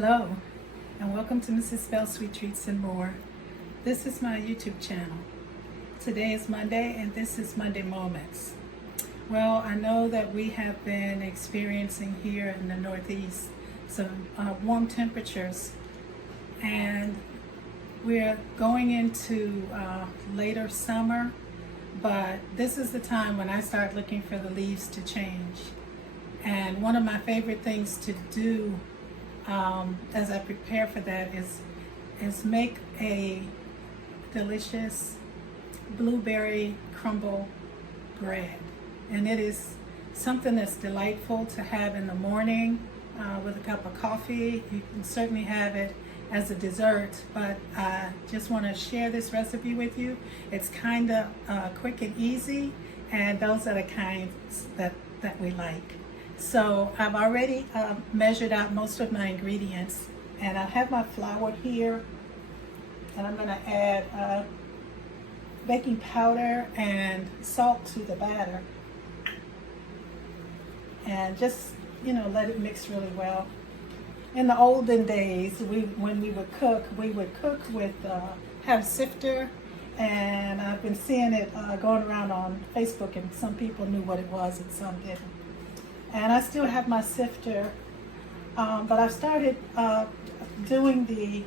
Hello, and welcome to Mrs. Bell's Sweet Treats and More. This is my YouTube channel. Today is Monday, and this is Monday Moments. Well, I know that we have been experiencing here in the Northeast some warm temperatures, and we're going into later summer, but this is the time when I start looking for the leaves to change. And one of my favorite things to do as I prepare for that is make a delicious blueberry crumble bread. And it is something that's delightful to have in the morning with a cup of coffee. You can certainly have it as a dessert, but I just want to share this recipe with you. It's kind of quick and easy, and those are the kinds that we like. So I've already measured out most of my ingredients, and I have my flour here, and I'm going to add baking powder and salt to the batter, and just let it mix really well. In the olden days, when we would cook with have a sifter, and I've been seeing it going around on Facebook, and some people knew what it was and some didn't. And I still have my sifter, but I've started putting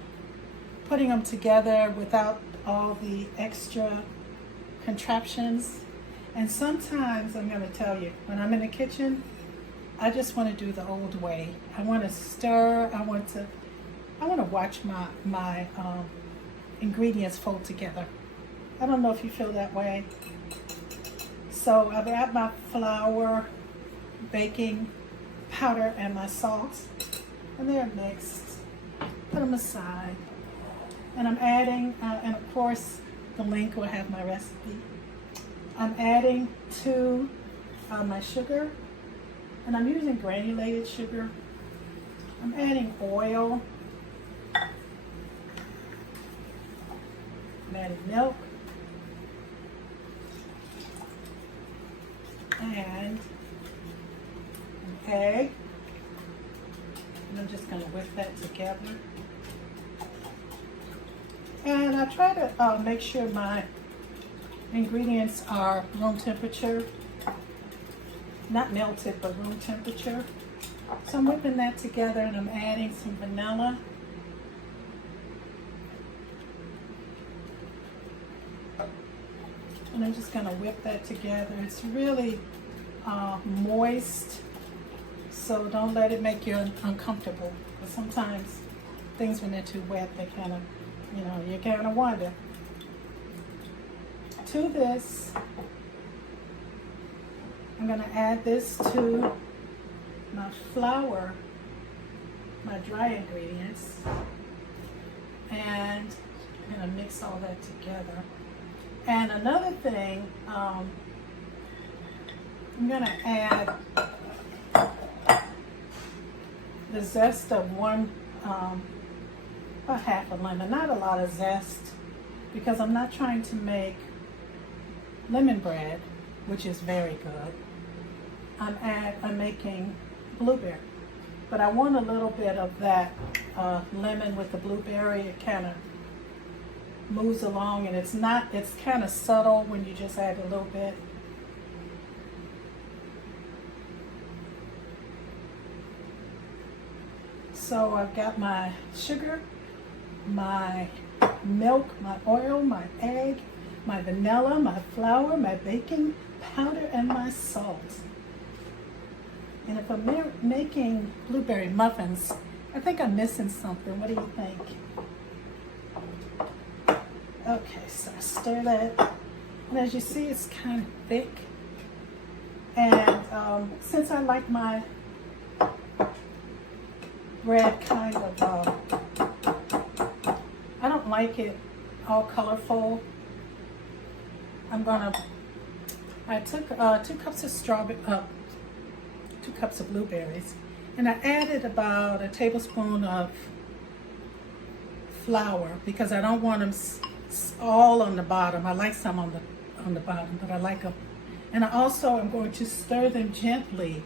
them together without all the extra contraptions. And sometimes, I'm going to tell you, when I'm in the kitchen, I just want to do the old way. I want to stir. I want to watch my ingredients fold together. I don't know if you feel that way. So I've got my flour, baking powder, and my salt, and they're mixed. Put them aside, and I'm adding, and of course the link will have my recipe. I'm adding to my sugar, and I'm using granulated sugar. I'm adding oil. I'm adding milk, and egg, and I'm just going to whip that together. And I try to make sure my ingredients are room temperature, not melted, but room temperature. So I'm whipping that together, and I'm adding some vanilla. And I'm just going to whip that together. It's really moist, so don't let it make you uncomfortable. Because sometimes things, when they're too wet, they kind of, you kind of wonder. To this, I'm going to add this to my flour, my dry ingredients, and I'm going to mix all that together. And another thing, I'm going to add the zest of about half a lemon, not a lot of zest, because I'm not trying to make lemon bread, which is very good. I'm making blueberry, but I want a little bit of that lemon with the blueberry. It kind of moves along, and it's kind of subtle when you just add a little bit. So I've got my sugar, my milk, my oil, my egg, my vanilla, my flour, my baking powder, and my salt. And if I'm making blueberry muffins, I think I'm missing something. What do you think? Okay, so I stir that. And as you see, it's kind of thick. And since I like my bread kind of, I don't like it all colorful. I took 2 cups of 2 cups of blueberries, and I added about a tablespoon of flour because I don't want them all on the bottom. I like some on the bottom, but I like them. And I also am going to stir them gently,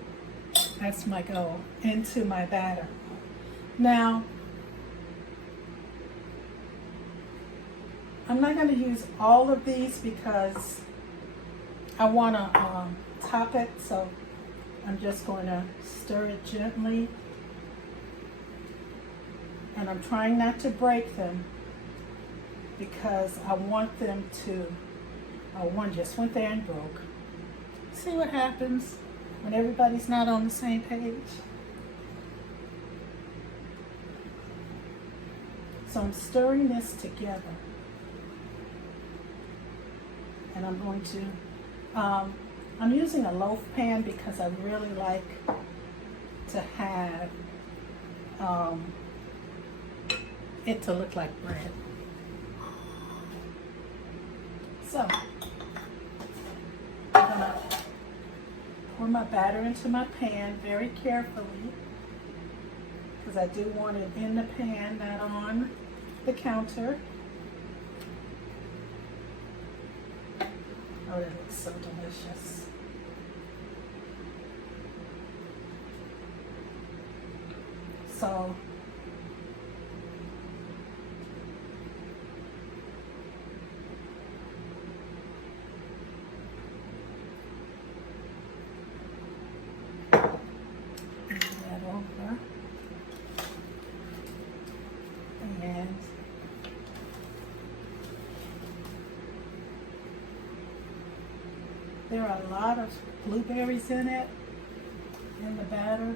that's my goal, into my batter. Now, I'm not going to use all of these because I want to top it, so I'm just going to stir it gently. And I'm trying not to break them because I want them to, one just went there and broke. See what happens when everybody's not on the same page? So I'm stirring this together. And I'm going to, I'm using a loaf pan because I really like to have it to look like bread. So, I'm gonna pour my batter into my pan very carefully because I do want it in the pan, not on the counter. Oh, that looks so delicious. So, move that over. And there are a lot of blueberries in it, in the batter.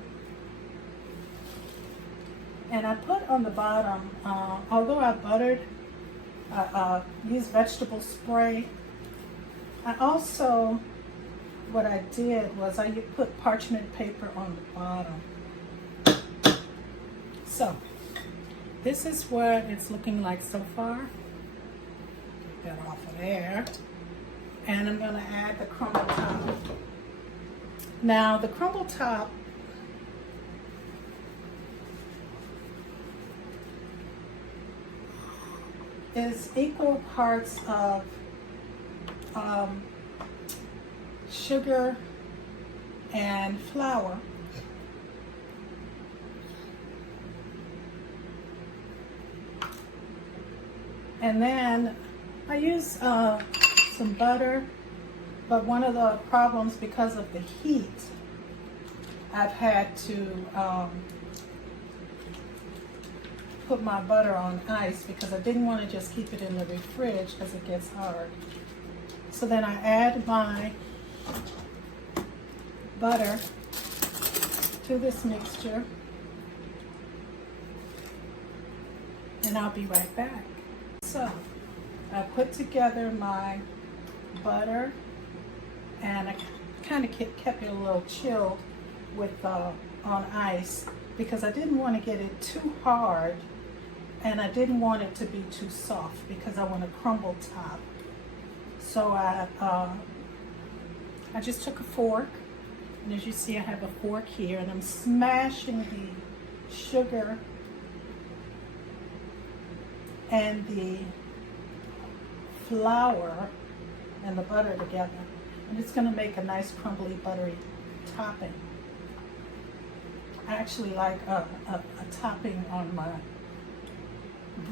And I put on the bottom, although I buttered, used vegetable spray. I also, what I did was I put parchment paper on the bottom. So, this is what it's looking like so far. Get that off of there. And I'm going to add the crumble top. Now, the crumble top is equal parts of sugar and flour. And then I use some butter, but one of the problems because of the heat, I've had to put my butter on ice because I didn't want to just keep it in the fridge because it gets hard. So then I add my butter to this mixture, and I'll be right back. So I put together my butter, and I kind of kept it a little chilled with on ice because I didn't want to get it too hard, and I didn't want it to be too soft because I want a crumble top. So I just took a fork, and as you see, I have a fork here, and I'm smashing the sugar and the flour and the butter together, and it's going to make a nice crumbly buttery topping. I actually like a topping on my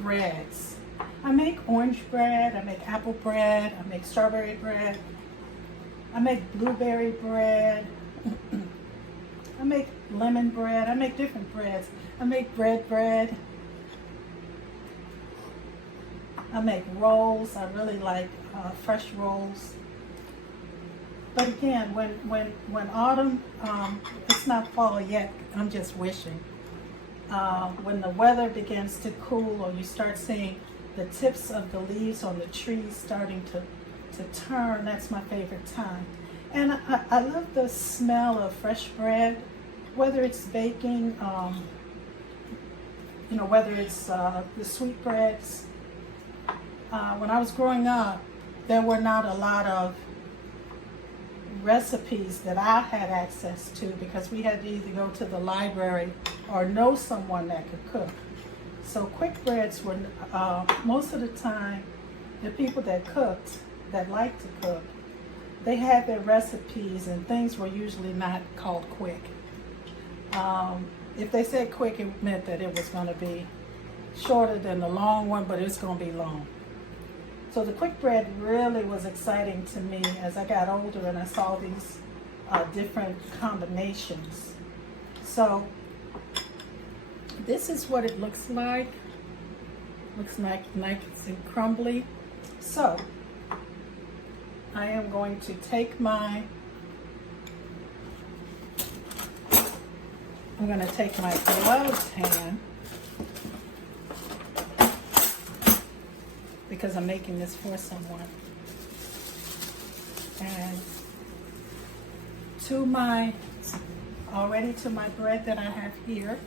breads. I make orange bread, I make apple bread, I make strawberry bread, I make blueberry bread, I make lemon bread, I make different breads. I make bread. I make rolls. I really like fresh rolls. But again, when autumn, it's not fall yet, I'm just wishing. When the weather begins to cool, or you start seeing the tips of the leaves on the trees starting to turn, that's my favorite time. And I love the smell of fresh bread, whether it's baking, whether it's the sweet breads. When I was growing up, there were not a lot of recipes that I had access to because we had to either go to the library or know someone that could cook. So quick breads were, most of the time, the people that cooked, that liked to cook, they had their recipes, and things were usually not called quick. If they said quick, it meant that it was going to be shorter than the long one, but it's going to be long. So the quick bread really was exciting to me as I got older and I saw these different combinations. So this is what it looks like. Looks like nice and crumbly. So I am going to take my gloved hand, because I'm making this for someone. And to my bread that I have here,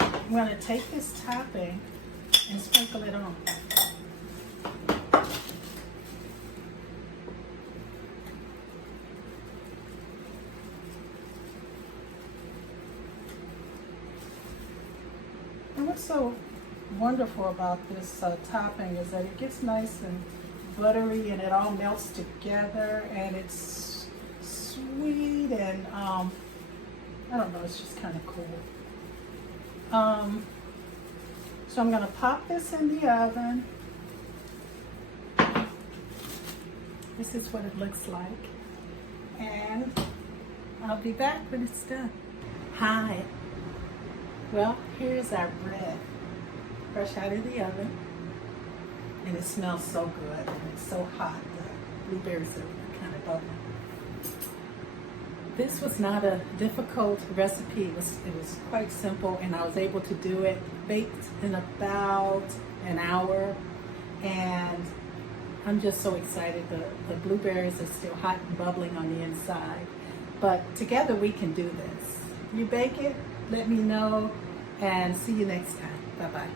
I'm going to take this topping and sprinkle it on. And what's so wonderful about this topping is that it gets nice and buttery and it all melts together and it's sweet and I don't know, it's just kind of cool. So I'm going to pop this in the oven. This is what it looks like. And I'll be back when it's done. Hi. Well, here's our bread, fresh out of the oven. And it smells so good and it's so hot. The blueberries are kind of bubbling. This was not a difficult recipe. It was quite simple and I was able to do it. Baked in about an hour and I'm just so excited. The blueberries are still hot and bubbling on the inside. But together we can do this. You bake it, let me know, and see you next time. Bye-bye.